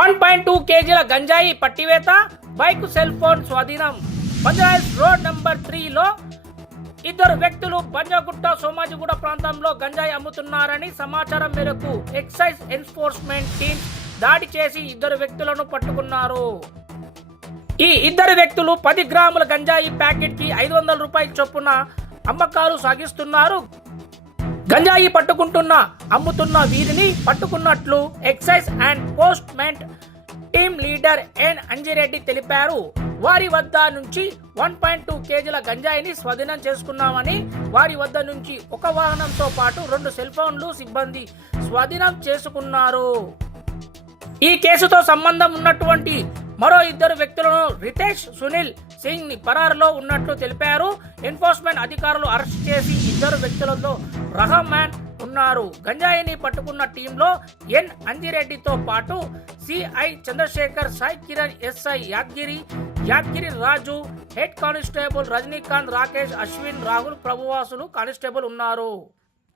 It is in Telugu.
1.2 కేజీల గంజాయి పట్టివేత, బైక్, సెల్ ఫోన్ స్వాధీనం. బంజారాహిల్స్ రోడ్ నంబర్ 3లో ఇద్దరు వ్యక్తులు బంజాగుట్ట, సోమాజిగూడ ప్రాంతంలో గంజాయి అమ్ముతున్నారని సమాచారం మేరకు ఎక్సైజ్ ఎన్ఫోర్స్మెంట్ టీమ్ దాడి చేసి ఇద్దరు వ్యక్తులను పట్టుకున్నారు. ఈ ఇద్దరు వ్యక్తులు 10 గ్రాముల గంజాయి ప్యాకెట్ కి 500 రూపాయల చొప్పున అమ్మకాలు సాగిస్తున్నారు. గంజాయి అమ్ముతున్న వీరిని పట్టుకున్నట్లు ఎక్సైజ్ అండ్ పోస్ట్మెంట్ టీమ్ లీడర్ ఎన్ అంజిరెడ్డి తెలిపారు. వారి వద్ద నుంచి 1.2 కేజీల గంజాయిని స్వాధీనం చేసుకున్నామని, వారి వద్ద నుంచి ఒక వాహనంతో పాటు 2 సెల్ ఫోన్లు సిబ్బంది స్వాధీనం చేసుకున్నారు. ఈ కేసుతో సంబంధం ఉన్నటువంటి మరో ఇద్దరు వ్యక్తులను రితేష్, సునీల్ సింగ్ ని పరారులో ఉన్నట్లు తెలిపారు. ఎన్ఫోర్స్మెంట్ అధికారులు అరెస్ట్ చేసి ఇద్దరు వ్యక్తులతో రహమాన్ ఉన్నారు. గంజాయిని పట్టుకున్న టీంలో ఎన్ అంజిరెడ్డితో పాటు CI Chandrashekar, Sai Kiran, SI Yadgiri Raju, head constable Rajinikanth, Rakesh, Ashwin, Rahul, ప్రభువాసులు కానిస్టేబుల్ ఉన్నారు.